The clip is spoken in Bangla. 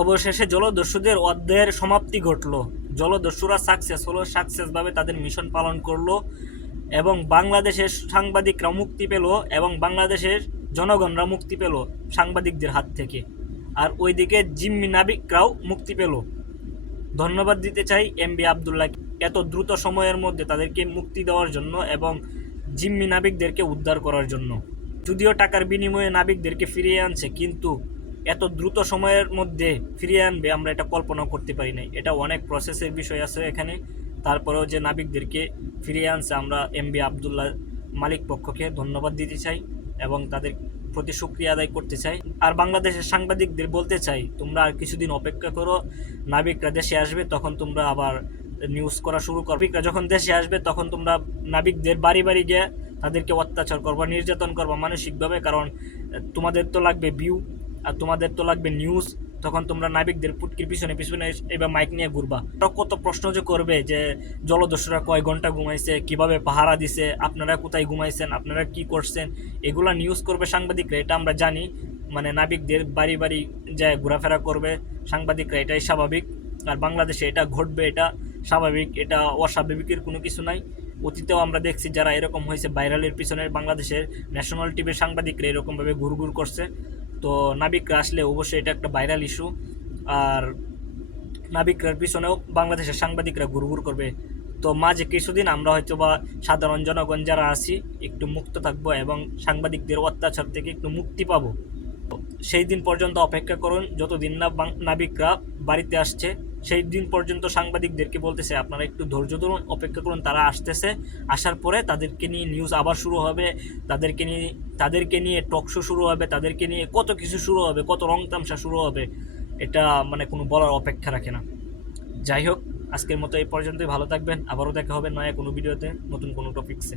অবশেষে জলদস্যুদের অধ্যায়ের সমাপ্তি ঘটলো। জলদস্যুরা সাকসেস হলো সাকসেসভাবে তাদের মিশন পালন করল এবং বাংলাদেশের সাংবাদিকরা মুক্তি পেল এবং বাংলাদেশের জনগণরা মুক্তি পেল সাংবাদিকদের হাত থেকে। আর ওইদিকে জিম্মি নাবিকরাও মুক্তি পেল। ধন্যবাদ দিতে চাই এম বি আবদুল্লাহ এত দ্রুত সময়ের মধ্যে তাদেরকে মুক্তি দেওয়ার জন্য এবং জিম্মি নাবিকদেরকে উদ্ধার করার জন্য। যদিও টাকার বিনিময়ে নাবিকদেরকে ফিরিয়ে আনছে, কিন্তু এত দ্রুত সময়ের মধ্যে ফিরিয়ে আনবে, আমরা এটা কল্পনা করতে পারি নাই। এটা অনেক প্রসেসের বিষয় আছে এখানে। তারপরেও যে নাবিকদেরকে ফিরিয়ে আনছে, আমরা এম বি আবদুল্লাহ মালিক পক্ষকে ধন্যবাদ দিতে চাই এবং তাদের প্রতি সুক্রিয়া আদায় করতে চাই। আর বাংলাদেশের সাংবাদিকদের বলতে চাই, তোমরা আর কিছুদিন অপেক্ষা করো, নাবিকরা দেশে আসবে, তখন তোমরা আবার নিউজ করা শুরু করো। নাবিকরা যখন দেশে আসবে, তখন তোমরা নাবিকদের বাড়ি বাড়ি গিয়ে তাদেরকে অত্যাচার করবা, নির্যাতন করবা মানসিকভাবে, কারণ তোমাদের তো লাগবে ভিউ আর তোমাদের তো লাগবে নিউজ তখন তোমরা নাবিকদের পুটকির পিছনে পিছনে এবার মাইক নিয়ে ঘুরবা। কত প্রশ্ন যে করবে যে, জলদস্যুরা কয় ঘণ্টা ঘুমাইছে, কীভাবে পাহারা দিছে, আপনারা কোথায় ঘুমাইছেন, আপনারা কি করছেন, এগুলা নিউজ করবে সাংবাদিকরা, এটা আমরা জানি। মানে নাবিকদের বাড়ি বাড়ি যায় ঘোরাফেরা করবে সাংবাদিকরা, এটাই স্বাভাবিক। আর বাংলাদেশে এটা ঘটবে, এটা স্বাভাবিক, এটা অস্বাভাবিকের কোনো কিছু নাই। অতীতেও আমরা দেখছি যারা এরকম হয়েছে ভাইরালের পিছনে বাংলাদেশের ন্যাশনাল টিভির সাংবাদিকরা এরকমভাবে ঘুরঘুর করছে। তো নাবিকরা আসলে অবশ্যই এটা একটা ভাইরাল ইস্যু আর নাবিকরার পিছনেও বাংলাদেশের সাংবাদিকরা ঘুরঘুর করবে। তো মাঝে কিছুদিন আমরা হয়তো বা সাধারণ জনগণ যারা আছি, একটু মুক্ত থাকব এবং সাংবাদিকদের অত্যাচার থেকে একটু মুক্তি পাবো। সেই দিন পর্যন্ত অপেক্ষা করুন, যতদিন না নাবিকরা বাড়িতে আসছে সেই দিন পর্যন্ত সাংবাদিকদেরকে বলতেছে, আপনারা একটু ধৈর্য ধরুন, অপেক্ষা করুন, তারা আসতেছে। আসার পরে তাদেরকে নিয়ে নিউজ আবার শুরু হবে, তাদেরকে নিয়ে তাদেরকে নিয়ে টক শো শুরু হবে, তাদেরকে নিয়ে কত কিছু শুরু হবে, কত রং তামসা শুরু হবে, এটা মানে কোনো বলার অপেক্ষা রাখে না। যাই হোক, আজকের মতো এই পর্যন্তই, ভালো থাকবেন, আবারও দেখা হবে নয়া কোনো ভিডিওতে, নতুন কোনো টপিকসে